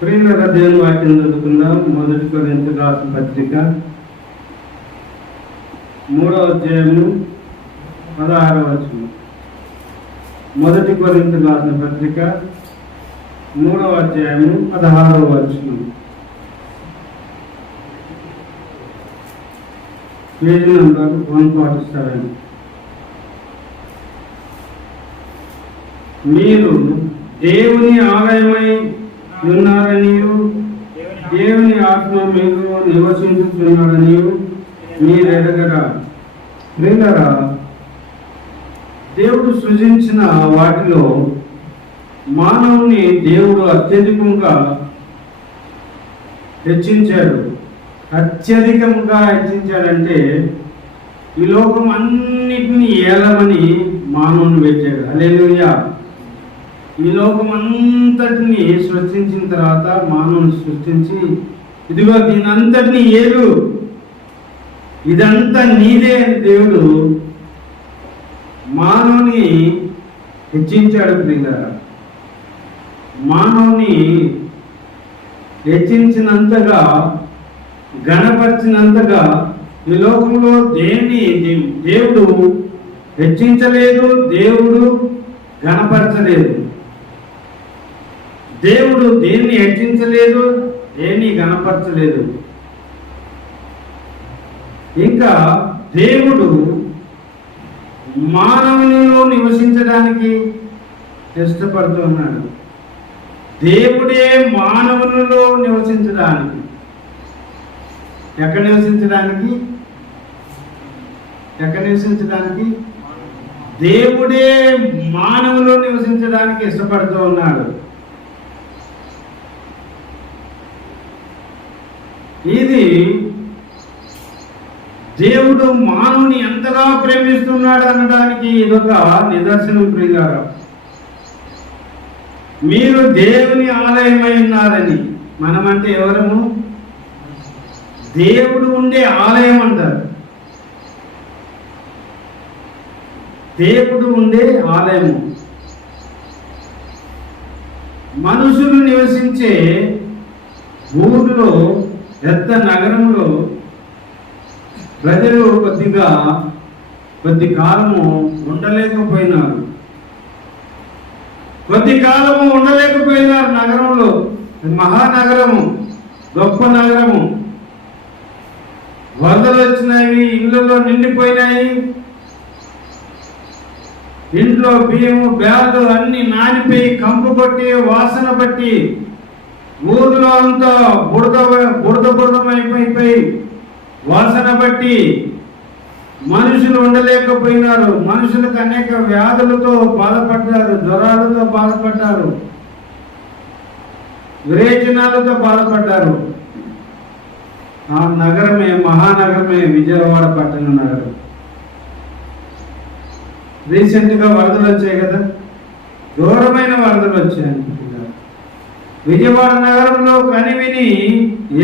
ప్రియులారా, దేవుని వాక్యం చదువుకుందాం. 1 కొరింథీయులకు రాసిన పత్రిక 3వ అధ్యాయము 16వ వచనం. 1 కొరింథీయులకు రాసిన పత్రిక 3వ అధ్యాయము 16వ వచనం. Page number 147. మీరు దేవుని ఆలయమై ఉన్నారనియు దేవుని ఆత్మ మీరు నివసించుతున్నారనియు మీరు ఎరగరా? ప్రియులారా, దేవుడు సృజించిన వాటిలో మానవుని దేవుడు అత్యధికంగా హెచ్చించాడు. అత్యధికంగా హెచ్చించాడంటే ఈ లోకం అన్నిటినీ ఏలమని మానవుని పెట్టాడు. హల్లెలూయా. ఈ లోకం అంతటిని సృష్టించిన తర్వాత మానవుని సృష్టించి, ఇదిగో దీని అంతటినీ ఏలు, ఇదంతా నీదే అని దేవుడు మానవుని హెచ్చించాడు. ప్రియులారా, మానవుని హెచ్చించినంతగా, గణపరిచినంతగా ఈ లోకంలో దేన్ని దేవుడు హెచ్చించలేదు, దేవుడు గణపరచలేదు. దేవుడు దేన్ని హెచ్చించలేదు, దేన్ని గణపరచలేదు. ఇంకా దేవుడు మానవునిలో నివసించడానికి ఇష్టపడుతున్నాడు. దేవుడే మానవునిలో నివసించడానికి, ఎక్కడ నివసించడానికి దేవుడే మానవులో నివసించడానికి ఇష్టపడుతూ ఉన్నాడు. ఇది దేవుడు మానవుని ఎంతగా ప్రేమిస్తున్నాడు అనడానికి ఇదొక నిదర్శనం. ప్రియులారా, మీరు దేవుని ఆలయమై ఉన్నారని. మనమంటే ఎవరము? దేవుడు ఉండే ఆలయం అంటారు. దేవుడు ఉండే ఆలయము. మనుషులు నివసించే ఊర్లో, పెద్ద నగరంలో ప్రజలు కొద్ది కాలము ఉండలేకపోయినారు. నగరంలో. మహానగరము, గొప్ప నగరము. వరదలు వచ్చినాయి, ఇళ్ళలో నిండిపోయినాయి. ఇంట్లో బియ్యము, బ్యాగు అన్ని నానిపోయి, కంపు కొట్టి, వాసన పట్టి, ఊర్లో అంతా బురదమైపోయి వాసన బట్టి మనుషులు ఉండలేకపోయినారు. మనుషులకు అనేక వ్యాధులతో బాధపడ్డారు, జ్వరాలతో బాధపడ్డారు, విరేచనాలతో బాధపడ్డారు. ఆ నగరమే, మహానగరమే విజయవాడ పట్టణ నగరం. రీసెంట్గా వరదలు వచ్చాయి కదా, ఘోరమైన వరదలు వచ్చాయి. విజయవాడ నగరంలో కనివిని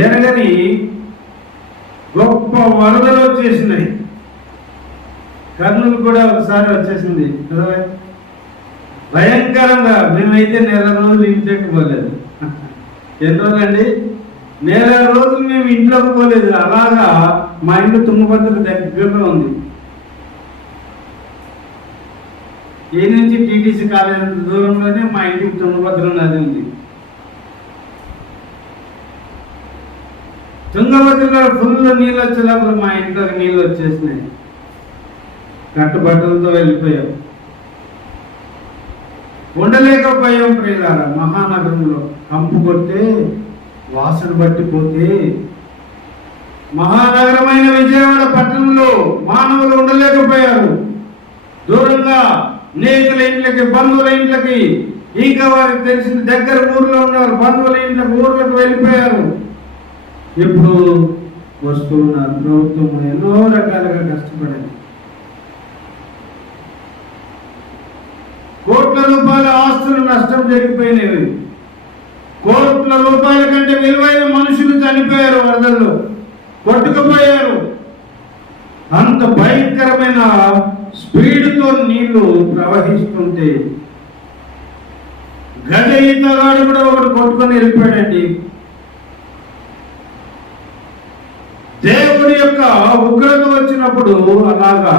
ఎరగని గొప్ప వరదలు వచ్చేసినాయి. కర్నూలు కూడా ఒకసారి వచ్చేసింది కదా, భయంకరంగా. మేమైతే 1 రోజులు ఇంట్లోకి పోలేదు. ఎన్ని రోజులండి? 1 రోజులు మేము ఇంట్లోకి పోలేదు. అలాగా మా ఇంట్లో తుంగభద్ర దగ్గరలో ఉంది. ఈ నుంచి టీటీసీ కాలేజీ దూరంలోనే మా ఇంటికి తుంగభద్ర నది ఉంది. తుంగభద్రలో ఫుల్ నీళ్ళు వచ్చేటప్పుడు మా ఇంట్లోకి నీళ్ళు వచ్చేసినాయి. కట్టుబట్టలతో వెళ్ళిపోయాం, ఉండలేకపోయాం. ప్రియులారా, మహానగరంలో కంపు కొట్టే, వాసన పట్టిపోతే, మహానగరమైన విజయవాడ పట్టణంలో మానవులు ఉండలేకపోయారు. దూరంగా స్నేహితుల ఇంట్లకి, బంధువుల ఇంట్లకి, ఇంకా వారికి తెలిసిన దగ్గర ఊర్లో ఉన్నారు బంధువుల ఇంట్లకి, ఊర్లకు వెళ్ళిపోయారు. ఇప్పుడు వస్తూ ఉన్నారు. ప్రభుత్వం ఎన్నో రకాలుగా కష్టపడింది. కోట్ల రూపాయల ఆస్తులు నష్టం జరిగిపోయినవి. కోట్ల రూపాయల కంటే విలువైన మనుషులు చనిపోయారు, వరదల్లో కొట్టుకుపోయారు. అంత భయంకరమైన స్పీడ్తో నీళ్లు ప్రవహిస్తుంటే గజ ఈతగాడు కూడా ఒకడు కొట్టుకొని వెళ్ళిపోయాడండి. దేవుడి యొక్క ఉగ్రత వచ్చినప్పుడు అలాగా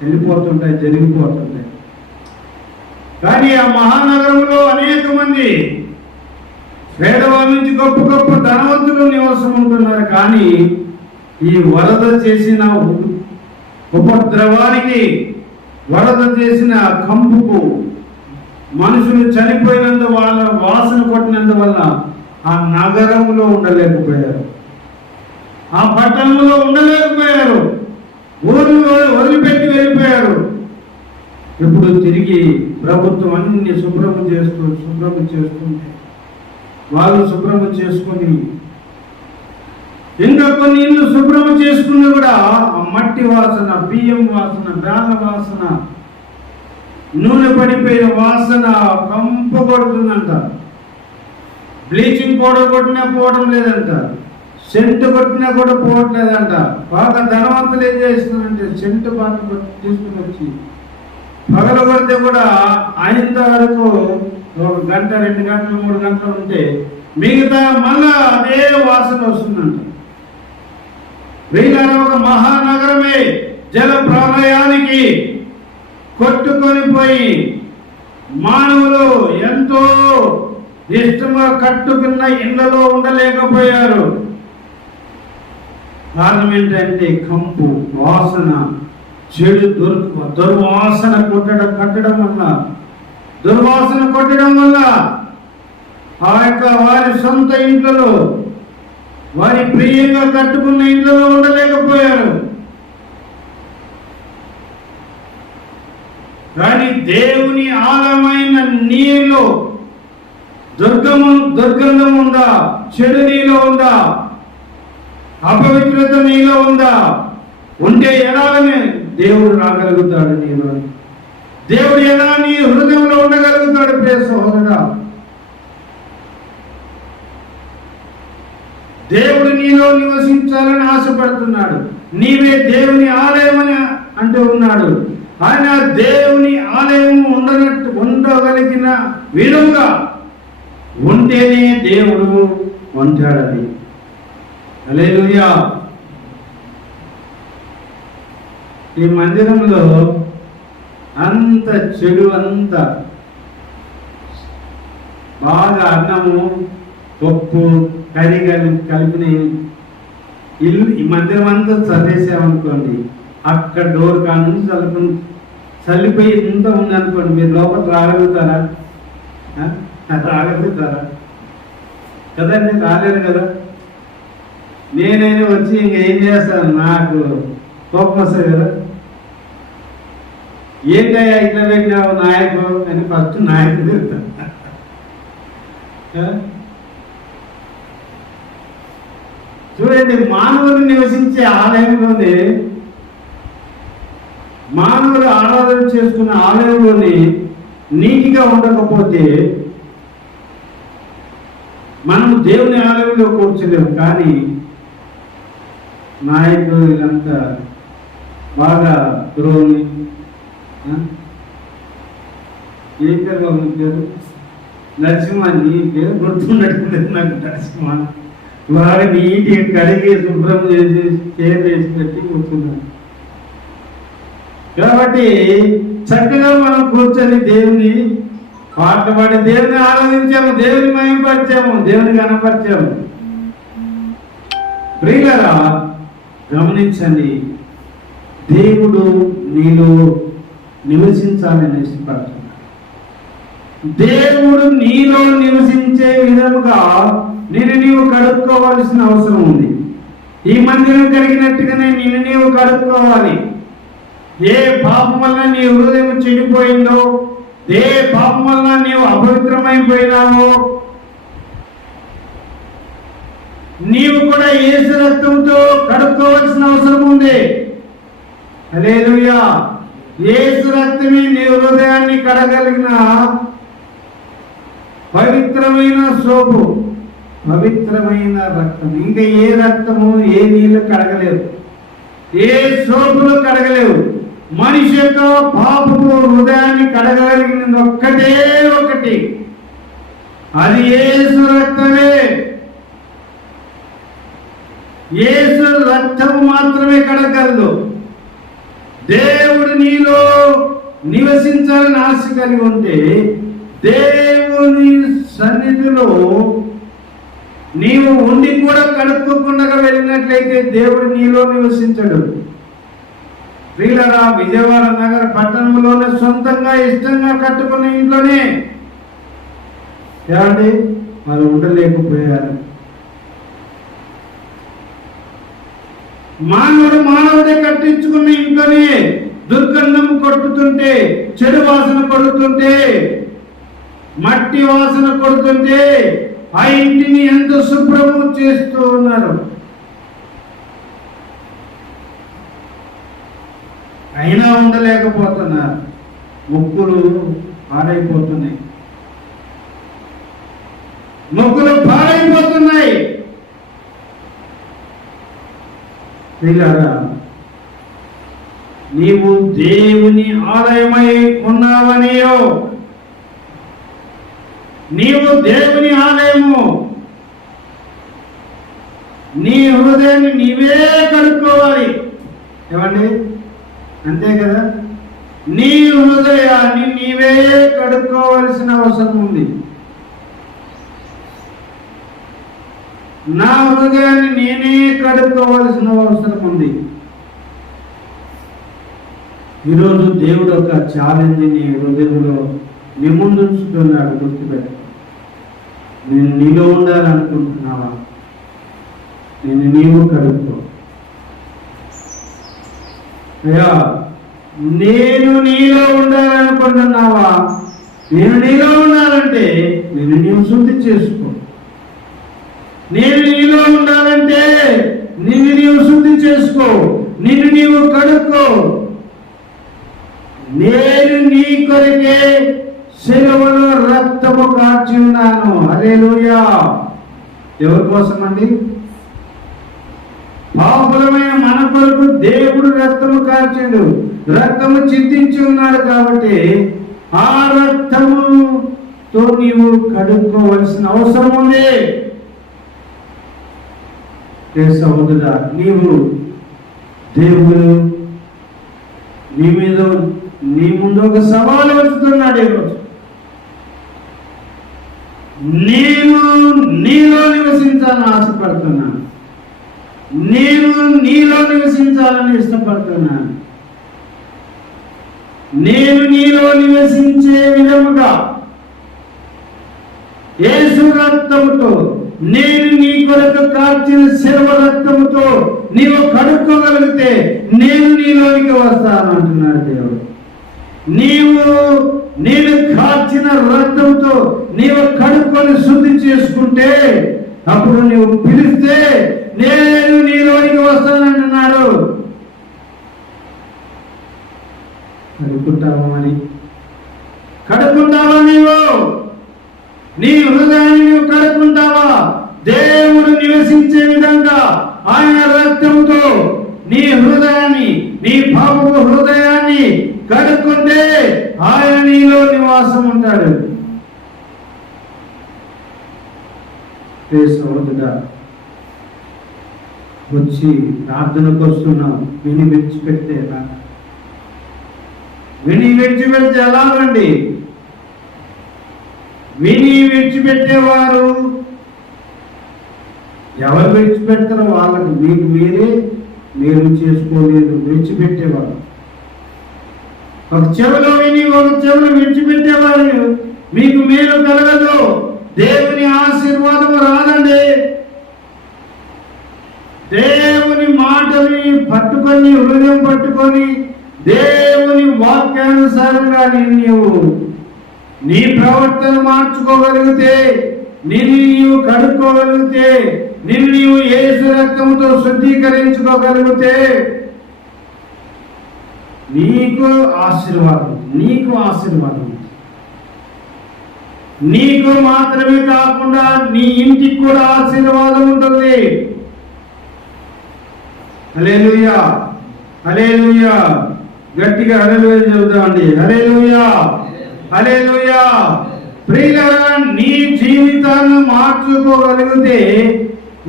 వెళ్ళిపోతుంటాయి, జరిగిపోతుంటాయి. కానీ ఆ మహానగరంలో అనేక మంది పేదవాళ్ళ నుంచి గొప్ప గొప్ప ధనవంతులు నివాసం ఉంటున్నారు. కానీ ఈ వరద చేసిన ఉపద్రవానికి, వరద చేసిన కంపుకు, మనుషులు చనిపోయినందు వాళ్ళ వాసన కొట్టినందువల్ల ఆ నగరంలో ఉండలేకపోయారు, ఆ పట్టణంలో ఉండలేకపోయారు, ఊరిని వదిలిపెట్టి వెళ్ళిపోయారు. ఇప్పుడు తిరిగి ప్రభుత్వం అన్ని శుభ్రం చేస్తుంటే వాళ్ళు శుభ్రం చేసుకొని ఇంకా కొన్ని ఇల్లు శుభ్రం చేసుకుని కూడా ఆ మట్టి వాసన, బియ్యం వాసన, బేళ్ళ వాసన, నూనె పడిపోయిన వాసన కంపు కొడుతుందంట. బ్లీచింగ్ పౌడర్ కొట్టినా పోవడం లేదంట, సెంటు కొట్టినా కూడా పోవట్లేదంట. బాగా ధనవంతులు ఏం చేస్తున్నారంటే సెంటు బాగా తీసుకుని వచ్చి పగలు కొడితే కూడా ఆయన వరకు 1 గంట, 2 గంటలు, 3 గంటలు ఉంటే మిగతా మళ్ళా అదే వాసన వస్తుందంట. వీళ్ళ ఒక మహానగరమే జల ప్రళయానికి కొట్టుకొని పోయి మానవులు ఎంతో ఇష్టంగా కట్టుకున్న ఇళ్లలో ఉండలేకపోయారు. కారణం ఏంటంటే కంపు, వాసన, చెడు దుర్వాసన కొట్టడం వల్ల, దుర్వాసన కొట్టడం వల్ల ఆ యొక్క వారి సొంత ఇంట్లో, వారి ప్రియంగా కట్టుకున్న ఇంట్లో ఉండలేకపోయారు. కానీ దేవుని ఆలయమైన నీలో దుర్గంధం ఉందా, చెడు నీలో ఉందా, అపవిత్రత నీలో ఉందా, ఉంటే ఎలాగనే దేవుడు రాగలుగుతాడు నీలో. దేవుడు ఎలా నీ హృదయంలో ఉండగలుగుతాడు ప్రియ సహోదరుడా. దేవుడు నీలో నివసించాలని ఆశపడుతున్నాడు. నీవే దేవుని ఆలయం అని అంటూ ఉన్నాడు. ఆయన దేవుని ఆలయం ఉండగలిగిన విధంగా ఉంటేనే దేవుడు ఉంటాడని. హల్లెలూయా. ఈ మందిరంలో అంత చెడు, అంత బాగా అన్నము, పప్పు, కర్రీ కలిపిన ఇల్లు, ఈ మందిరం అంతా చల్లేసామనుకోండి, అక్కడ డోర్ కాను చల్లిపోయి ఇంత ఉంది అనుకోండి, మీరు లోపల రాగలుగుతారా? రాగలుగుతారా కదండి? రాలేరు కదా. నేనైనా వచ్చి ఇంకేం చేస్తాను, నాకు కోపం వస్తుంది కదా. ఏంటయ్యా ఇట్లా పెట్టినావు నాయకుడు అని ఫస్ట్ నాయకుడు తిరుగుతాను. చూడండి, మానవులు నివసించే ఆలయంలోనే, మానవులు ఆరాధన చేసుకున్న ఆలయంలోనే నీటిగా ఉండకపోతే మనం దేవుని ఆలయంలో కూర్చోలేము. కానీ నాయకులు ఇదంతా బాగా ద్రోణి, ఏం పేరు బాబు పేరు? నరసింహ. నీ పేరు గుర్తుండట్లేదు నాకు. నరసింహ బాగా నీటిగా కడిగి శుభ్రం చేసి చైర్ వేసి పెట్టి కూర్చున్నాను. కాబట్టి చక్కగా మనం కూర్చొని దేవుని పాట పాడి దేవుని ఆరాధించాము, దేవుని మహిమపరిచాము, దేవుని కనపరిచాము. ప్రియులారా గమనించండి, దేవుడు నీలో నివసించాలని ఇష్టపడుతున్నాడు. దేవుడు నీలో నివసించే విధముగా నీవు కడుక్కోవాల్సిన అవసరం ఉంది. ఈ మందిరం కలిగినట్టుగానే నీవు కడుక్కోవాలి. ఏ పాపం వల్ల నీ హృదయం చెడిపోయిందో, ఏ పాపం వల్ల నీవు అపవిత్రమైపోయినావో, నీవు కూడా యేసు రక్తంతో కడుక్కోవాల్సిన అవసరం ఉంది. హల్లెలూయా. యేసు రక్తమే నీ హృదయాన్ని కడగలిగిన పవిత్రమైన సోపు, పవిత్రమైన రక్తం. ఇంకా ఏ రక్తము, ఏ నీళ్లు కడగలేవు, ఏ సోపులు కడగలేవు. మనిషి యొక్క పాపపు హృదయాన్ని కడగలిగినది ఒక్కటే ఒకటి, అది యేసు రక్తమే. యేసు రక్తం మాత్రమే కడగలదు. దేవుడు నీలో నివసించాలని ఆశ కలిగి ఉంటే దేవుని సన్నిధిలో నీవు ఉండి కూడా కడుక్కోకుండా వెళ్ళినట్లయితే దేవుడు నీలో నివసించడు. ప్రియులారా, విజయవాడ నగర పట్టణంలోనే సొంతంగా ఇష్టంగా కట్టుకున్న ఇంట్లోనే ఏమండి వాళ్ళు ఉండలేకపోయారు. మానవుడే కట్టించుకున్న ఇంట్లోనే దుర్గంధం కొట్టుతుంటే, చెడు వాసన కొడుతుంటే, మట్టి వాసన కొడుతుంటే ఆ ఇంటిని ఎంత శుభ్రము చేస్తూ ఉన్నారు. అయినా ఉండలేకపోతున్నారు. ముక్కులు పాడైపోతున్నాయి, ముక్కులు పాడైపోతున్నాయి. పిల్లరా, నీవు దేవుని ఆలయమై ఉన్నావనియో, నీవు దేవుని ఆలయము, నీ హృదయాన్ని నీవే కడుక్కోవాలి. ఏమండి, అంతే కదా? నీ హృదయాన్ని నీవే కడుక్కోవలసిన అవసరం ఉంది. నా హృదయాన్ని నేనే కడుక్కోవలసిన అవసరం ఉంది. ఈరోజు దేవుడు ఒక ఛాలెంజ్ నీ హృదయంలో నీ ముందు ఉంచుతున్నాడు. గుర్తుపెట్టు. నేను నీలో ఉండాలనుకుంటున్నావా? నీవు కడుక్కో. అయ్యా, నేను నీలో ఉండాలనుకుంటున్నావా? నేను నీలో ఉండాలంటే నీవు శుద్ధి చేసుకో. నేను నీలో ఉండాలంటే నీవు శుద్ధి చేసుకో, నీవు కడుక్కో. నేను నీ కొరకే శిలువలో రక్తము కార్చి ఉన్నాను. హల్లెలూయా. ఎవరి కోసం అండి? పాపులమైన మన కొరకు దేవుడు రక్తము కార్చిండు, రక్తము చింతించి ఉన్నాడు. కాబట్టి ఆ రక్తముతో నీవు కడుక్కోవలసిన అవసరం ఉంది. సహోదరా, నీవు దేవుడు నీ ముందు ఒక సవాలు వస్తున్నాడు. ఈరోజు నేను నీలో నివసించాలని ఆశపడుతున్నాను. నేను నీలో నివసించాలని ఇష్టపడుతున్నాను. నేను నీలో నివసించే విధముగా యేసు రక్తముతో, నేను నీ కొరకు కార్చిన శిలువ రక్తముతో నీవు కడుక్కోగలిగితే నేను నీలోనికి వస్తాను అంటున్నాడు దేవుడు. నేను కార్చిన రక్తంతో నీవు కడుక్కొని శుద్ధి చేసుకుంటే అప్పుడు నీవు పిలిస్తే నేను నీలోనికి వస్తానంటున్నాడు. కడుక్కుంటావా? మరి కడుక్కుంటావా? నీ హృదయాన్ని నీవు కడుక్కుంటావా? దేవుడు నివసించే విధంగా ఆయన రక్తంతో నీ హృదయాన్ని, నీ పాపపు హృదయాన్ని కడుక్కుంటే ఆయన నీలో నివాసం ఉంటాడు. సహోదరుడా, వచ్చి ప్రార్థనకు వస్తున్నాం, విని విడిచిపెడితే ఎలా? విని విడిచిపెడితే ఎలాగండి? విని విడిచిపెట్టేవారు ఎవరు విడిచిపెడతారో వాళ్ళకి మీకు మీరే మేలు చేసుకోలేదు. విడిచిపెట్టేవారు ఒక చెవిలో విని ఒక చెవిలో విడిచిపెట్టేవారు మీకు మేలు కలగదు. దేవుని ఆశీర్వాదం రాదండి. దేవుని మాటని పట్టుకొని, హృదయం పట్టుకొని దేవుని వాక్యానుసారంగా నీవు నీ ప్రవర్తన మార్చుకోగలిగితే, నీవు కడుక్కోగలిగితే, నీవు యేసు రక్తంతో శుద్ధీకరించుకోగలిగితే నీకు ఆశీర్వాదం. నీకు మాత్రమే కాకుండా నీ ఇంటికి కూడా ఆశీర్వాదం ఉంటుంది. హల్లెలూయా, హల్లెలూయా. గట్టిగా హల్లెలూయా చెబుదామండి. హల్లెలూయా, హల్లెలూయా. ప్రియులారా, నీ జీవితాన్ని మార్చుకోగలిగితే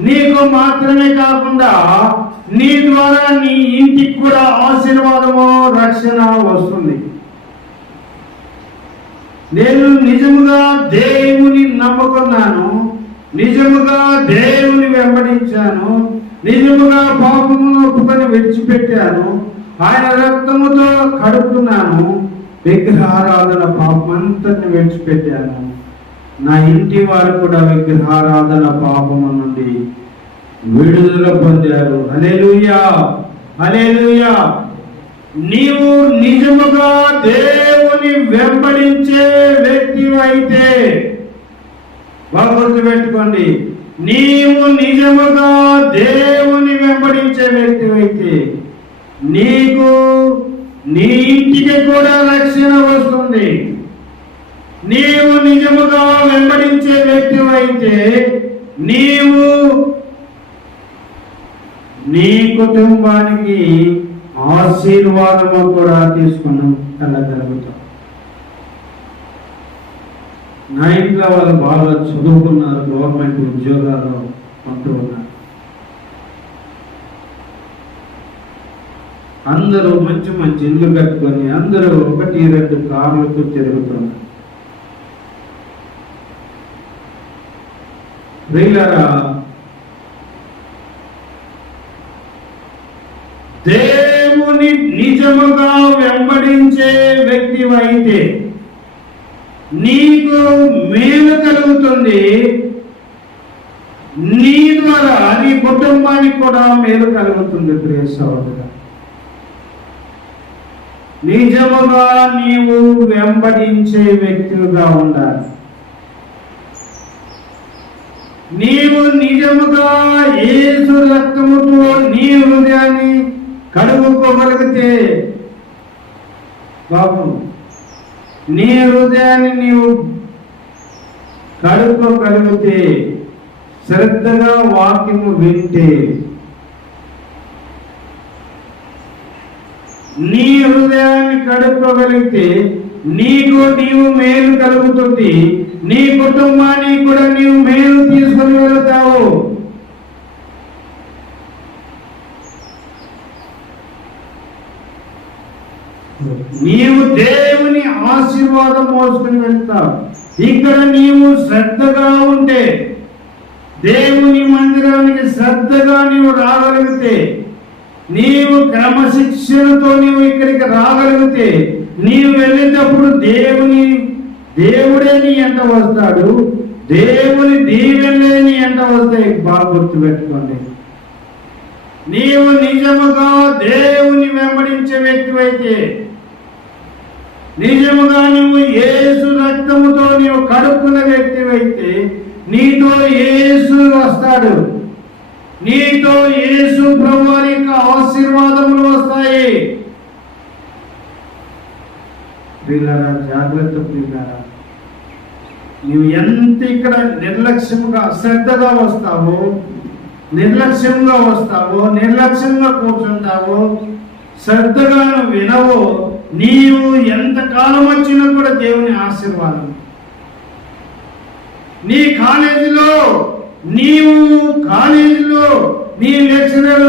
నీకు మాత్రమే కాకుండా నీ ద్వారా నీ ఇంటికి కూడా ఆశీర్వాదము, రక్షణ వస్తుంది. నేను నిజముగా దేవుని నమ్ముకున్నాను, నిజముగా దేవుని వెంబడించాను, నిజముగా పాపమును ఒప్పుకొని విడిచిపెట్టాను, ఆయన రక్తముతో కడుక్కున్నాను, విగ్రహారాధన పాపమంతటిని విడిచిపెట్టాను. నా ఇంటి వారు కూడా విగ్రహారాధన పాపము నుండి విడుదల పొందారు. హల్లెలూయా, హల్లెలూయా. నీవు నిజముగా దేవుని వెంబడించే వ్యక్తి అయితే, గుర్తుపెట్టుకోండి, నీవు నిజముగా దేవుని వెంబడించే వ్యక్తి అయితే నీకు నీ ఇంటికి కూడా రక్షణ వస్తుంది. నీవు నిజముగా వెంబడించే వ్యక్తి అయితే నీవు నీ కుటుంబానికి ఆశీర్వాదము కూడా తీసుకునగలుగుతాం. నా ఇంట్లో వాళ్ళు బాగా చదువుకున్నారు, గవర్నమెంట్ ఉద్యోగాలు ఉంటూ ఉన్నారు. అందరూ మంచి మంచి ఇల్లు కట్టుకొని అందరూ 1-2 కార్లతో తిరుగుతున్నారు. ప్రియులారా, దేవుని నిజముగా వెంబడించే వ్యక్తి అయితే నీకు మేలు కలుగుతుంది, నీ ద్వారా నీ కుటుంబానికి కూడా మేలు కలుగుతుంది. ప్రియ సహోదరుడా, నిజముగా నీవు వెంబడించే వ్యక్తిగా ఉండాలి. నీవు నిజముగా యేసు రక్తముతో నీ హృదయాన్ని కడుగుకోగలిగితే, బాబు, నీ హృదయాన్ని నీవు కడుక్కోగలిగితే, శ్రద్ధగా వాక్యము వింటే, నీ హృదయాన్ని కడుక్కోగలిగితే నీవు మేలు కలుగుతుంది. నీ కుటుంబానికి కూడా నీవు మేలు తీసుకుని వెళతావు. నీవు దేవుని ఆశీర్వాదం మోసుకుని వెళ్తావు. ఇక్కడ నీవు శ్రద్ధగా ఉంటే, దేవుని మందిరానికి శ్రద్ధగా నీవు రాగలిగితే, నీవు క్రమశిక్షణతో నీవు ఇక్కడికి రాగలిగితే, నీవు వెళ్ళేటప్పుడు దేవుడే నీ ఎంట వస్తాడు, దేవుని దీవెనలే నీ ఎంట వస్తాయి. బాగా గుర్తుపెట్టుకోండి. నీవు నిజముగా దేవుని వెంబడించే వ్యక్తి అయితే, నిజముగా నీవు యేసు రక్తముతో నీవు కడుక్కున్న వ్యక్తి అయితే, నీతో యేసు వస్తాడు, నీతో యేసు ప్రభువారి యొక్క ఆశీర్వాదములు వస్తాయి. ప్రియులారా, జాగ్రత్త ప్రియులారా. నీవు ఎంత ఇక్కడ నిర్లక్ష్యంగా అశ్రద్ధగా వస్తావో, నిర్లక్ష్యంగా వస్తావో, నిర్లక్ష్యంగా కూర్చుంటావో, శ్రద్ధగా నువ్వు వినవో, నీవు ఎంత కాలం వచ్చినా కూడా దేవుని ఆశీర్వాదం. నీ కాలేజీలో నీ లెక్చరర్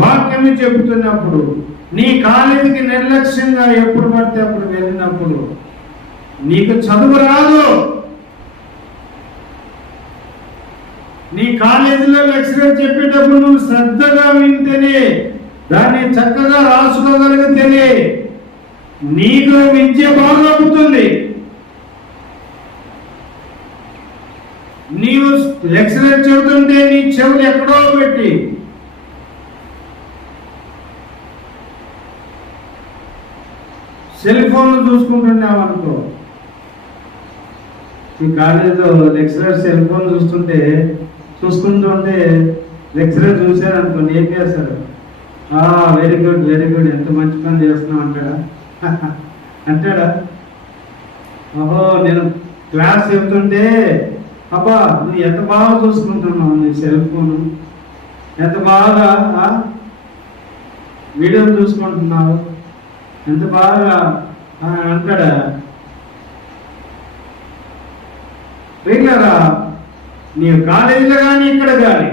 వాక్యం చెబుతున్నప్పుడు, నీ కాలేజీకి నిర్లక్ష్యంగా ఎప్పుడు పడితే అప్పుడు వెళ్ళినప్పుడు నీకు చదువు రాదు. నీ కాలేజీలో లెక్చరర్ చెప్పేటప్పుడు నువ్వు శ్రద్ధగా వింటేనే, దాన్ని చక్కగా రాసుకోగలిగితేనే నీకు విద్య బాగవుతుంది. నీవు లెక్చరర్ చెబుతుంటే నీ చెవులు ఎక్కడో పెట్టి సెల్ ఫోన్లు చూసుకుంటున్నావు అనుకో. ఈ కాలేజీలో లెక్చరర్ సెల్ ఫోన్ చూసుకుంటుంటే లెక్చరర్ చూశారు అనుకోండి, ఏం చేస్తారు? వెరీ గుడ్, వెరీ గుడ్, ఎంత మంచి పని చేస్తున్నావు అంటాడా? ఓహో, నేను క్లాస్ చెప్తుంటే, అబ్బా నువ్వు ఎంత బాగా చూసుకుంటున్నావు నీ సెల్ ఫోను, ఎంత బాగా వీడియోలు చూసుకుంటున్నావు, ఎంత బాగా అంటాడా? ప్రియులారా, నీవు కాలేజీలో కానీ ఇక్కడ కానీ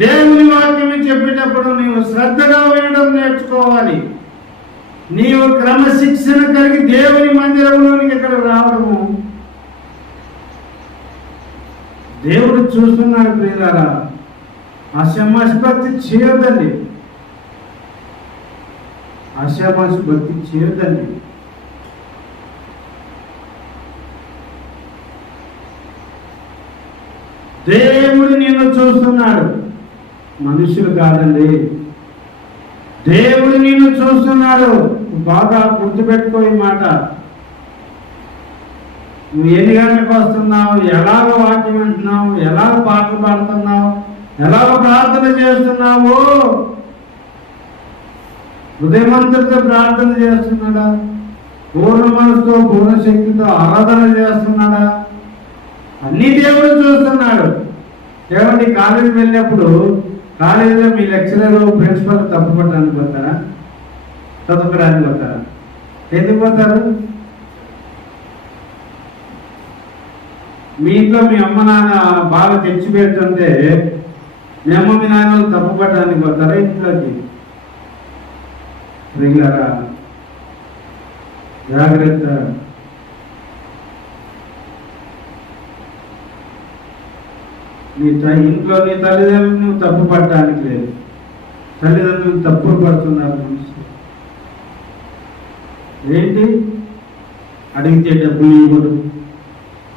దేవుని వాక్యం చెప్పేటప్పుడు నీవు శ్రద్ధగా వినడం నేర్చుకోవాలి. నీవు క్రమశిక్షణ కలిగి దేవుని మందిరంలోనికి ఇక్కడ రావడము దేవుడు చూస్తున్నాడు. ప్రియులారా, ఆశామాషి భక్తి చేయొద్దండి, ఆశామాషి భక్తి చేయొద్దండి. దేవుడు నిన్ను చూస్తున్నాడు, మనుషులు కాదండి. దేవుడు నిన్ను చూస్తున్నాడు. బాగా గుర్తుపెట్టుకో ఈ మాట. నువ్వు ఎన్ని గంటలకు వస్తున్నావు, ఎలాగ వాక్యం వింటున్నావు, ఎలాగ పాటలు పాడుతున్నావు, ఎలాగ ప్రార్థన చేస్తున్నావు, హృదయమంతటితో ప్రార్థన చేస్తున్నాడా, పూర్ణ మనసుతో పూర్ణ శక్తితో ఆరాధన చేస్తున్నాడా, అన్ని దేవుడు చూస్తున్నాడు. ఏమండి, కాలేజీకి వెళ్ళినప్పుడు కాలేజీలో మీ లెక్చరర్ ప్రిన్సిపల్ తప్పుపట్టడానికి పోతారా, చదువుకోవడానికి పోతారా? ఎందుకు పోతారు? మీ ఇంట్లో మీ అమ్మ నాన్న బాగా తెచ్చి పెడుతుంటే మీ అమ్మ మీ నాన్న తప్పుపట్టడానికి పోతారా ఇంట్లోకి? రెగ్యులరా, జాగ్రత్త. ఇంట్లో నీ తల్లిదండ్రులను తప్పు పట్టడానికి లేదు. తల్లిదండ్రులు తప్పులు పడుతున్నారు మనుషులు. ఏంటి, అడిగితే డబ్బులు ఇవ్వడు,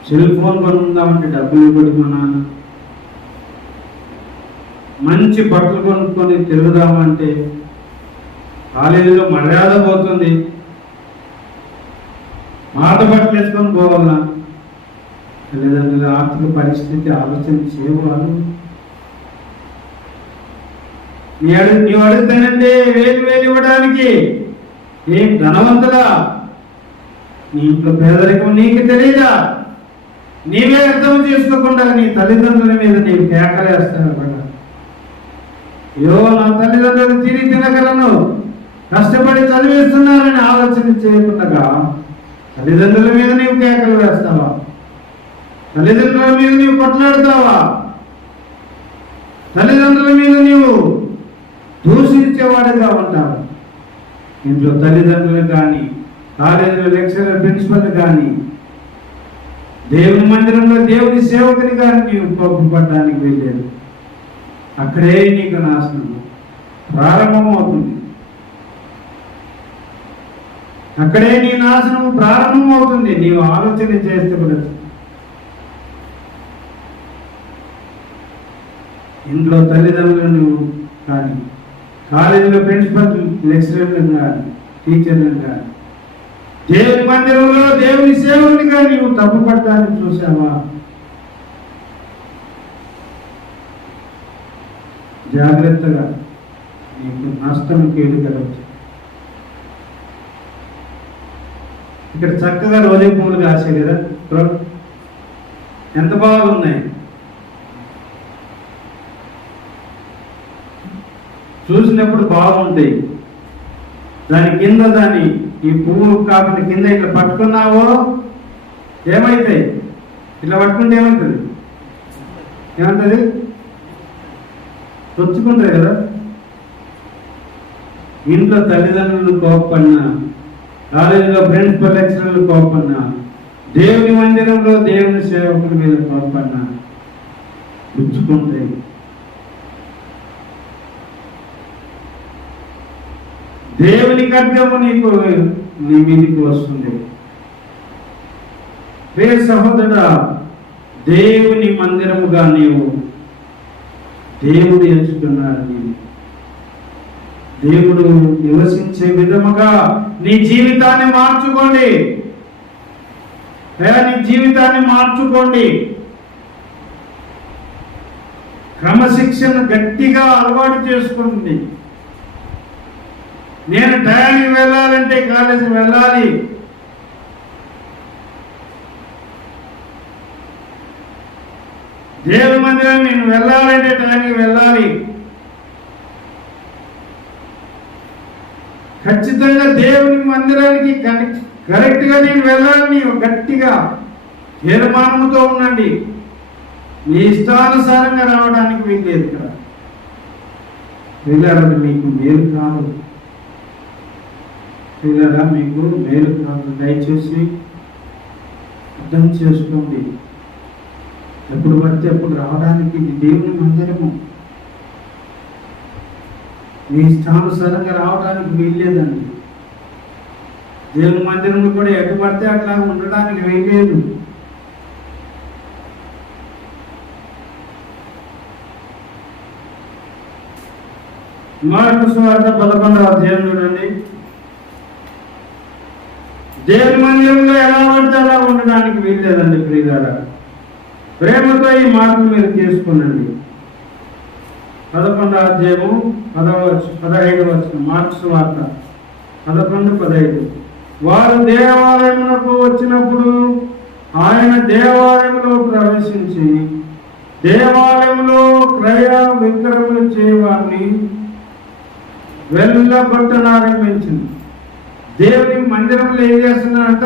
సెల్ ఫోన్ కొనుక్కుందామంటే డబ్బులు ఇవ్వడు మా నాన్న, మంచి బట్టలు కొనుక్కొని తిరుగుదామంటే కాలేజీలో మర్యాద పోతుంది, మాట బట్టలు వేసుకొని పోవాలన్నా తల్లిదండ్రుల ఆర్థిక పరిస్థితి ఆలోచన చేయవాలి. నీవు అడుగుతానంటే వేలు ఇవ్వడానికి ఏం ధనవంతుడా? నీ ఇంట్లో పేదరికం నీకు తెలియదా? నీవే అర్థం చేసుకోకుండా నీ తల్లిదండ్రుల మీద నీవు కేకలేస్తాను కదా. అయ్యో, నా తల్లిదండ్రులు తినగలను, కష్టపడి చదివిస్తున్నారని ఆలోచన చేయకుండా తల్లిదండ్రుల మీద నీవు కేకలు వేస్తావా? తల్లిదండ్రుల మీద నీవు కొట్లాడతావా? తల్లిదండ్రుల మీద నీవు దూషించేవాడుగా ఉంటావు. ఇంట్లో తల్లిదండ్రులు కానీ, కాలేజీలో లెక్చరర్ ప్రిన్సిపల్ కానీ, దేవుని మందిరంలో దేవుని సేవకుని కానీ నీవు కోపపడడానికి వెళ్ళలేదు. అక్కడే నీకు నాశనం ప్రారంభమవుతుంది. అక్కడే నీ నాశనం ప్రారంభమవుతుంది. నీవు ఆలోచన చేస్తే కూడా ఇంట్లో తల్లిదండ్రులను కానీ, కాలేజీలో ప్రిన్సిపల్ లెక్చరర్లను కానీ, టీచర్లను కానీ, దేవుని మందిరంలో దేవుని సేవకుని కానీ నీవు తప్పు పడటానికి చూసావా? జాగ్రత్తగా, నీకు నష్టం కేడు కలవచ్చు. ఇక్కడ చక్కగా రోజే పువ్వులు కాసే కదా, ఎంత బాగున్నాయి. చూసినప్పుడు బాగుంటాయి. దాని కింద ఈ పువ్వు కాకుండా కింద ఇట్లా పట్టుకున్నావో ఏమవుతాయి? ఇట్లా పట్టుకుంటే ఏమంటుంది? తొచ్చుకుంటాయి కదా. ఇంట్లో తల్లిదండ్రులు కోపన్నా, కాలేజీలో ప్రిన్సిపల్ లెక్చరర్లు కోపన్నా, దేవుని మందిరంలో దేవుని సేవకుల మీద కోపన్నా పుచ్చుకుంటాయి. దేవుని ఖడ్గము నీ మీదికి వస్తుంది. ప్రియ సహోదరుడా, దేవుని మందిరముగా దేవుడు ఎంచుకున్నాడు. దేవుడు నివసించే విధముగా నీ జీవితాన్ని మార్చుకోండి. నీ జీవితాన్ని మార్చుకోండి. క్రమశిక్షణ గట్టిగా అలవాటు చేసుకోండి. నేను టయానికి వెళ్ళాలంటే కాలేజీకి వెళ్ళాలి. దేవుని మందిరం నేను వెళ్ళాలంటే టయానికి వెళ్ళాలి. ఖచ్చితంగా దేవుని మందిరానికి కరెక్ట్గా నేను వెళ్ళాలి. నీవు గట్టిగా తీర్మానంతో ఉండండి. మీ ఇష్టానుసారంగా రావడానికి వీల్లేదు కదా. పిల్లలు మీకు మేలు కాదు, పిల్లరా మీకు మేలు కాదు. దయచేసి అర్థం చేసుకోండి. ఎప్పుడు పడితే ఎప్పుడు రావడానికి ఇది దేవుని మందిరము. మీ ఇష్టానుసారంగా రావడానికి వీల్లేదండి. దేవుని మందిరంలో కూడా ఎటు పడితే అట్లా ఉండడానికి వీల్లేదు. మార్కు సువార్త 11వ అధ్యాయం చూడండి. దేవుని మందిరంలో ఎలా పడితే అలా ఉండడానికి వీల్లేదండి. ప్రియులారా, ప్రేమతో ఈ మార్పు మీరు తీసుకునండి. 11వ అధ్యాయము 15వ వచనం. మార్కు సువార్త 11:15. వారు దేవాలయమునకు వచ్చినప్పుడు ఆయన దేవాలయంలో ప్రవేశించి దేవాలయంలో క్రయ విక్రయములు చేయవారిని వెళ్ళగొట్టనారంభించింది. దేవుని మందిరంలో ఏం చేస్తున్నారంట?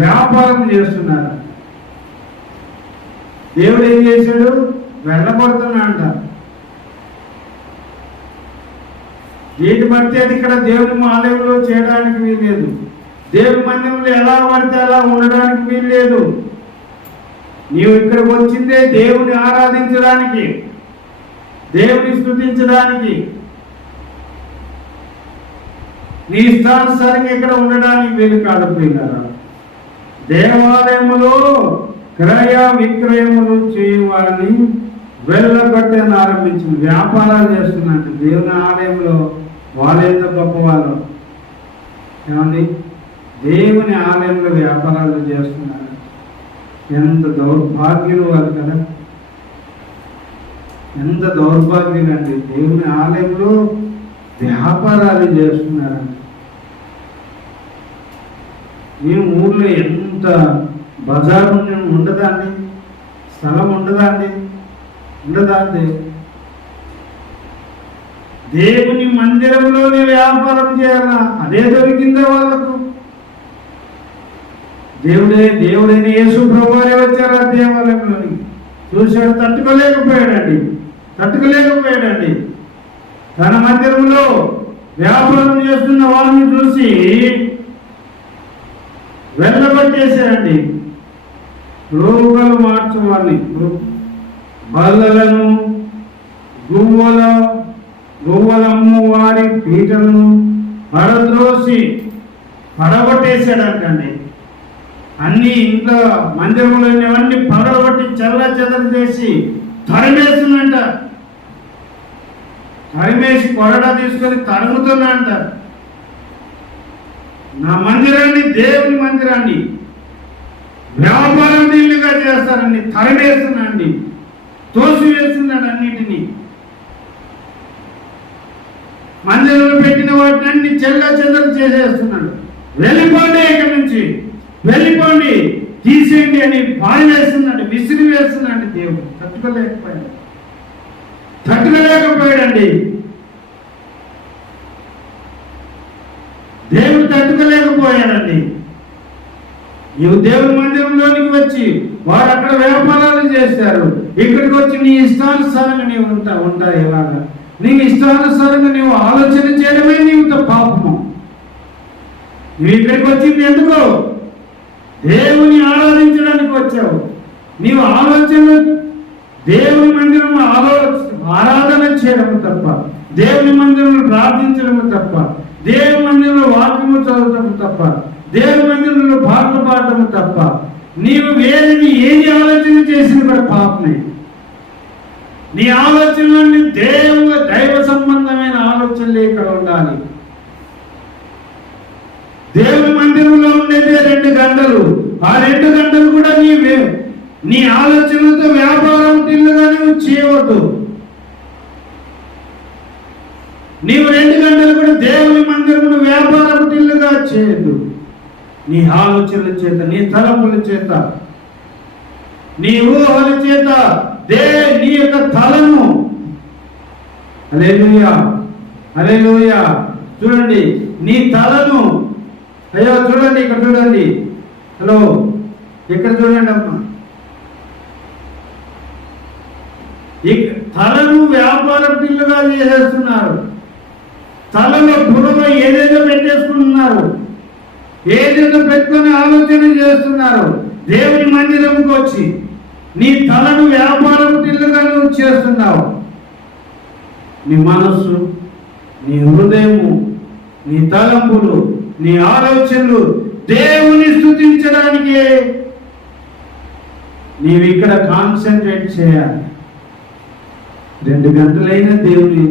వ్యాపారం చేస్తున్నారు. దేవుడు ఏం చేశాడు? వెళ్ళగొడుతున్నాడంట. ఏది పడితే అది ఇక్కడ దేవుని ఆలయంలో చేయడానికి వీల్లేదు. దేవుని మందిరంలో ఎలా పడితే అలా ఉండడానికి వీల్లేదు. నీవు ఇక్కడికి వచ్చిందే దేవుని ఆరాధించడానికి, దేవుని స్తుతించడానికి. నీ ఇష్టానుసారంగా ఇక్కడ ఉండడానికి వీలు కాదు. ప్రియులారా, దేవాలయములో క్రయ విక్రయములు చేయవారిని వెళ్ళగొట్టని ఆరంభించింది. వ్యాపారాలు చేస్తున్నట్టు దేవుని ఆలయంలో వాళ్ళు ఎంత గొప్ప వాళ్ళు ఏమండి. దేవుని ఆలయంలో వ్యాపారాలు చేస్తున్నారు. ఎంత దౌర్భాగ్యులు వాళ్ళు కదా, ఎంత దౌర్భాగ్యులు అండి. దేవుని ఆలయంలో వ్యాపారాలు చేస్తున్నారండి. మేము ఊళ్ళో ఎంత బజారు ఉండదా అండి? స్థలం ఉండదా అండి? ఉండదా అండి? దేవుని మందిరంలోనే వ్యాపారం చేయాలా? అదే దొరికిందా వాళ్ళకు? దేవుడైన యేసు ప్రభువే వచ్చారు ఆ దేవాలయంలోని. చూశాడు, తట్టుకోలేకపోయాడండి. తన మందిరంలో వ్యాపారం చేస్తున్న వాళ్ళని చూసి వెళ్ళగొట్టేశారండి. రోగులు మార్చేవాడిని, బల్లలను, గువ్వలమ్ము వారి పీటలను పడగొట్టేశాడంటండి. అన్ని ఇంట్లో మందిరంలో ఉన్నవన్నీ పడగొట్టి చెదరు చేసి తరిమేస్తుందంట. తరిమేసి కొరడా తీసుకొని తరుగుతుందంట. నా మందిరాన్ని, దేవుని మందిరాన్ని వ్యాపారం నీళ్ళుగా చేస్తారండి. తరిమేస్తుందండి, తోసివేస్తున్నాడు అన్నిటినీ. మందిరంలో పెట్టిన వాటిని అన్ని చెదరు చేసేస్తున్నాడు. వెళ్ళిపోండి, ఇక్కడి నుంచి వెళ్ళిపోండి, తీసేయండి అని పారివేస్తున్నాడు, విసిరి వేస్తున్నాడు. దేవుడు తట్టుకోలేకపోయాడండి. దేవుడు తట్టుకోలేకపోయాడండి. నీవు దేవుని మందిరంలోనికి వచ్చి వారు అక్కడ వ్యాపారాలు చేస్తారు. ఇక్కడికి వచ్చి నీ ఇష్టానుసారంగా నీవు ఉంటాయి. ఎలాగా నీ ఇష్టానుసారంగా నీవు ఆలోచన చేయడమే నీవు పాపము. నువ్వు ఇక్కడికి వచ్చింది ఎందుకు? దేవుని ఆరాధించడానికి వచ్చావు. నీవు ఆలోచన దేవుని మందిరంలో ఆరాధన చేయడం తప్ప, దేవుని మందిరంలో ప్రార్థించడం తప్ప, దేవుని మందిరంలో వాక్యము చదవటం తప్ప, దేవుని మందిరంలో పాటలు పాడటం తప్ప నీవు వేరేది ఏది ఆలోచన చేసింది కూడా పాపమే. నీ ఆలోచనలన్నీ దైవ సంబంధమైన ఆలోచనలు ఇక్కడ ఉండాలి. దేవుని మందిరంలో ఉండేది 2 గంటలు. ఆ 2 గంటలు కూడా నీ ఆలోచనలతో వ్యాపారం టిల్లుగా నువ్వు చేయవద్దు. నీవు 2 గంటలు కూడా దేవుని మందిరమును వ్యాపారం టిల్లుగా చేయొద్దు. నీ ఆలోచనల చేత, నీ తలపుల చేత, నీ ఊహల చేత నీ యొక్క తలను హల్లెలూయా చూడండి, నీ తలను చూడండి, ఇక్కడ చూడండి. హలో, ఇక్కడ చూడండి అమ్మా, తలను వ్యాపార పిల్లుగా చేసేస్తున్నారు. తలలో బుర్రలో ఏదేదో పెట్టేసుకుంటున్నారు, ఏదేదో పెట్టుకొని ఆలోచన చేస్తున్నారు. దేవుని మందిరంకి వచ్చి నీ తలను వ్యాపారం పిల్లుగా నువ్వు చేస్తున్నావు. నీ మనస్సు, నీ హృదయము, నీ తలంపులు, నీ ఆలోచనలు దేవుని స్తుతించడానికే నీవు ఇక్కడ కాన్సన్ట్రేట్ చేయాలి. 2 గంటలైనా దేవుని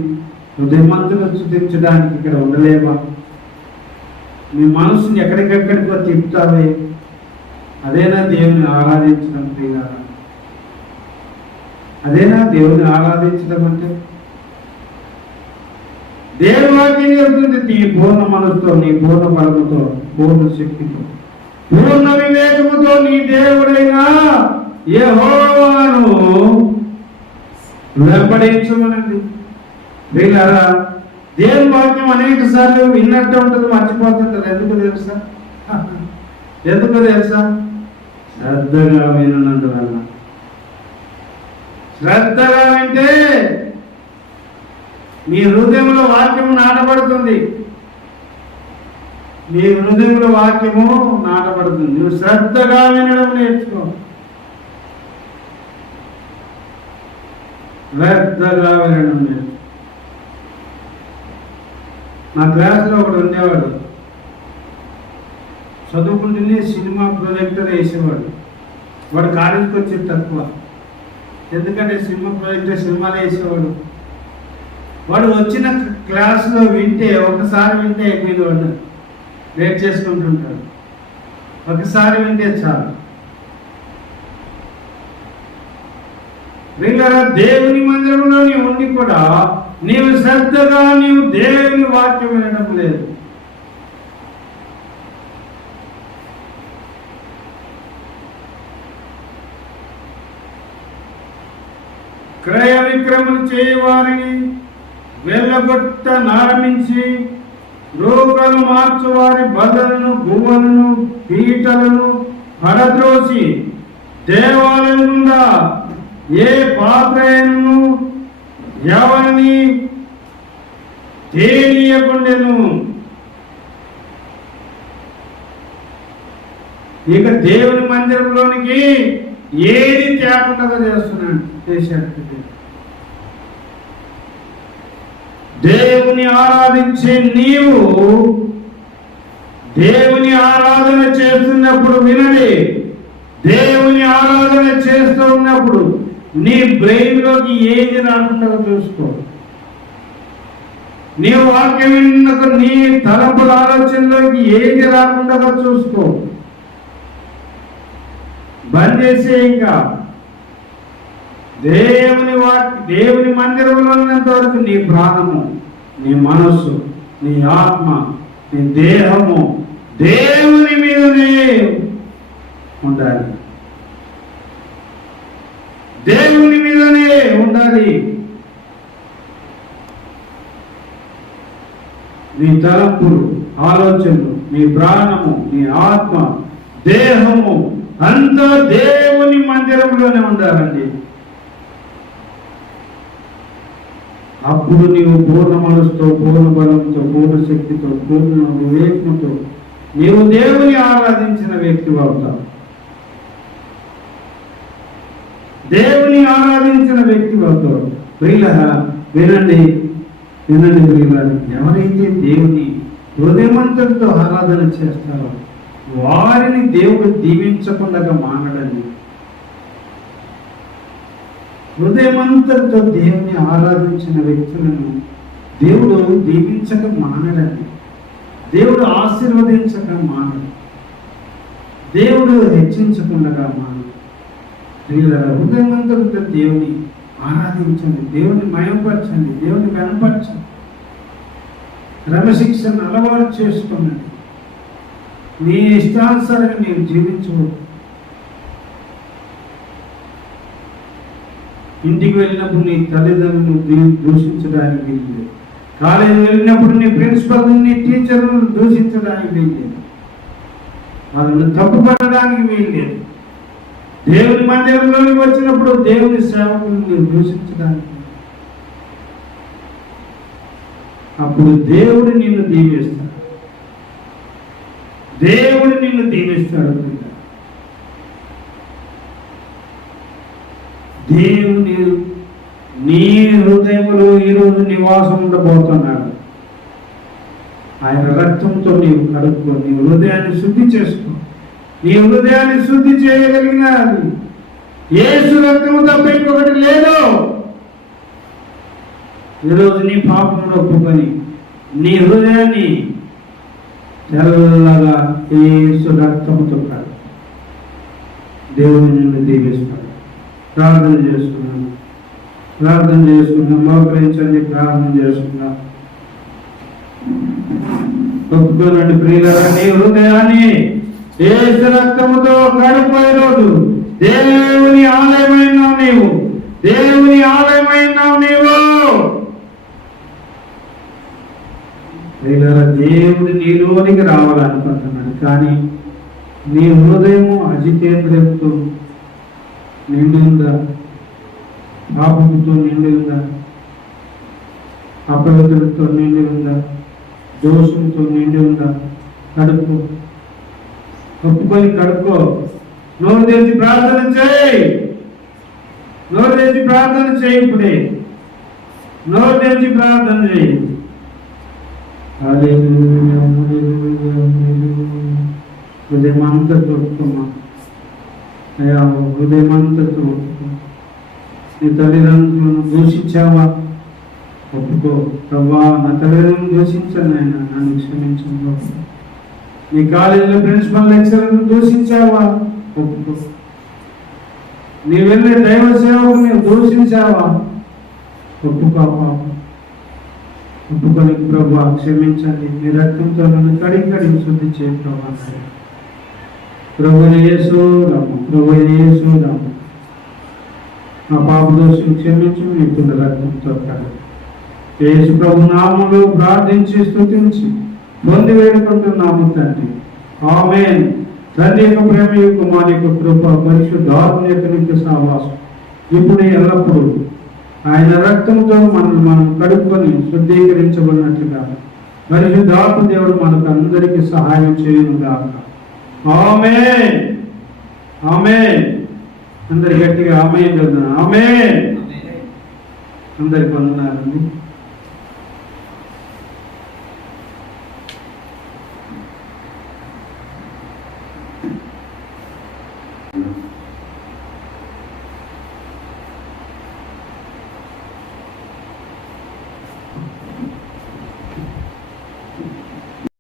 హృదయమంతులు స్తుతించడానికి ఇక్కడ ఉండలేవా? నీ మనసుని ఎక్కడికెక్కడికో తిప్పుతావే, అదేనా దేవుని ఆరాధించడం? ప్రియులారా, అదేనా దేవుని ఆరాధించడం అంటే? దేవుని వాక్యం చెబుతుంది, నీ పూర్ణ మనసుతో, నీ పూర్ణ బలముతో, పూర్ణ శక్తితో, పూర్ణ వివేకముతో నీ దేవుడైన యెహోవాను వెంబడించమనండి. వీళ్ళారా, దేవుని వాక్యం అనేక సార్లు విన్నట్టు ఉంటుంది, మర్చిపోతుంటారు. ఎందుకు తెలుసా? శ్రద్ధగా వినందువల్ల. శ్రద్ధగా వింటే నీ హృదయంలో వాక్యము నాటబడుతుంది. నీ హృదయంలో వాక్యము నాటబడుతుంది. నువ్వు శ్రద్ధగా వినడం నేర్చుకో. శ్రద్ధగా వినడం నేర్చుకో. నా క్లాస్లో ఒకడు ఉండేవాడు, చదువుకుంటూనే సినిమా ప్రొజెక్టర్ వేసేవాడు. వాడు కాలేజీకి వచ్చేది తక్కువ, ఎందుకంటే సినిమా ప్రొజెక్టర్ సినిమాలు వేసేవాడు. వాడు వచ్చిన క్లాసులో వింటే, ఒకసారి వింటే అయిపోయింది. వాడు వెయిట్ చేసుకుంటుంటాడు. ఒకసారి వింటే చాలు. వీళ్ళరా, దేవుని మందిరంలో నీవు ఉండి కూడా నీవు శ్రద్ధగా నీవు దేవుని వాక్యం వినడం లేదు. క్రయ విక్రములు చేయవారిని వెళ్ళగొట్ట నారంభించి, రోగాలు మార్చువారి బదలను, గువ్వలను, పీటలను పడద్రోసి, దేవాలయం గుండా ఏ పాత్రను ఎవరిని తేలియకుండెను. ఇక దేవుని మందిరంలోనికి ఏది తేకుండా చేశాడు. దేవుని ఆరాధించే నీవు దేవుని ఆరాధన చేస్తున్నప్పుడు వినండి, దేవుని ఆరాధన చేస్తూ ఉన్నప్పుడు నీ బ్రెయిన్లోకి ఏది రాకుండా చూసుకో. నీ వాక్యం విన్నకు నీ తలపుల ఆలోచనలోకి ఏది రాకుండా చూసుకో. బంద్ చేసే. ఇంకా దేవుని మందిరంలో ఉన్నంత వరకు నీ ప్రాణము, నీ మనస్సు, నీ ఆత్మ, నీ దేహము దేవుని మీదనే ఉండాలి. దేవుని మీదనే ఉండాలి. నీ తలంపులు, ఆలోచనలు, నీ ప్రాణము, నీ ఆత్మ, దేహము అంతా దేవుని మందిరంలోనే ఉండాలండి. అప్పుడు నీవు పూర్ణ మనసుతో, పూర్ణ బలంతో, పూర్ణ శక్తితో, పూర్ణ వివేకంతో నీవు దేవుని ఆరాధించిన వ్యక్తి అవుతావు. దేవుని ఆరాధించిన వ్యక్తి అవుతావు. ప్రియులారా, వినండి ప్రియులారా, ఎవరైతే దేవుని హృదయమంతటితో ఆరాధన చేస్తారో వారిని దేవుడు దీవించకుండా మానడండి. హృదయమంతటితో దేవుని ఆరాధించిన వ్యక్తులను దేవుడు దీవించక మానడండి. దేవుడు ఆశీర్వదించక మానడు. దేవుడు హెచ్చించకుండా మానడు. హృదయమంతటితో దేవుని ఆరాధించండి, దేవుని మయంపరచండి, దేవుని కనపరచండి. క్రమశిక్షణ అలవాటు చేసుకోండి. నీ ఇష్టానుసారంగా నీవు జీవించవద్దు. ఇంటికి వెళ్ళినప్పుడు నీ తల్లిదండ్రులను దూషించడానికి వీల్లేదు. కాలేజీ వెళ్ళినప్పుడు నీ ప్రిన్సిపల్, నీ టీచర్లను దూషించడానికి వీల్లేదు. వాళ్ళని తప్పుపడడానికి వీల్లేదు. దేవుని మందిరంలోకి వచ్చినప్పుడు దేవుని సేవకులను దూషించడానికి, అప్పుడు దేవుడు నిన్ను దీవిస్తాడు. దేవుడు నిన్ను దీవిస్తాడు. దేవుని నీ హృదయంలో ఈరోజు నివాసం ఉండబోతున్నాడు. ఆయన రక్తంతో నీవు కడుక్కో, నీ హృదయాన్ని శుద్ధి చేసుకో. నీ హృదయాన్ని శుద్ధి చేయగలిగిన యేసు రక్తము తప్ప ఇంకొకటి లేదు. ఈరోజు నీ పాపమును ఒప్పుకొని నీ హృదయాన్ని తెల్లగా యేసు రక్తముతో కడుక్కో. దేవుని నిన్ను దీవిస్తాడు. ప్రార్థన చేసుకున్నాను, మోకరించండి, ప్రార్థన చేసుకున్నాం. ఒప్పుకోనండి ప్రియులారా, నీ హృదయాన్ని యేసు రక్తముతో కడుక్కునే రోజు దేవుని ఆలయమైనావు నీవు, దేవుని ఆలయమైనావు నీవు. ప్రియులారా, దేవుడు నీలోనికి రావాలనుకుంటున్నాడు, కానీ నీ హృదయము అజితేంద్రియంతో నిండి ఉందా? పాపంతో నిండి ఉందా? అపవిత్రతో నిండి ఉందా? దోషంతో నిండి ఉందా? కడుక్కో, ఒప్పుకొని కడుక్కో. నోరు తెరిచి ప్రార్థన చేయి, నోరు తెరిచి ప్రార్థన చేయి. ఇప్పుడే నోరు తెరిచి ప్రార్థన చేయి. హృదయమంతా తోడుకోమా అయ్యా, హృదయమంతా తోడుకో. నీ తల్లిదండ్రులను దూషించావా? ఒప్పుకో. ప్రభా, నా తల్లిదండ్రులను దూషించాను, ఆయన నన్ను క్షమించు. నీ కాలేజీలో ప్రిన్సిపల్ లెక్చరర్ను దూషించావా? ఒప్పుకో. నీ వెళ్ళే దైవ సేవకుని దూషించావా? ఒప్పుకో. పాపం ఒప్పుకొని ప్రభా క్షమించండి, మీ రక్తంతో నన్ను కడిగి శుద్ధి చేయ ప్రభా. ప్రభు యేసు రాము, ప్రభు యేసు రాము, నా పాప దోషం క్షమించి మీ పుణ్య రక్తంతో కడిగి యేసు ప్రభు నామములో ప్రార్థించి స్తుతించి పొంది వేడుకుంటున్నాము తండ్రి. ఆమేన్. తండ్రి యొక్క ప్రేమ, కుమారుని యొక్క కృప, పరిశుద్ధాత్మ యొక్క నిత్య సహవాసం ఇప్పుడు ఎల్లప్పుడూ ఆయన రక్తంతో మనం కడుక్కొని శుద్ధీకరించబడినట్లుగా పరిశుద్ధాత్మ దేవుడు మనకు అందరికీ సహాయం చేయనుగాక. ఆమేన్. ఆమేన్. అందరి గట్టిగా ఆమేన్ చెప్తాను. ఆమేన్. అందరికి వందనాలండి.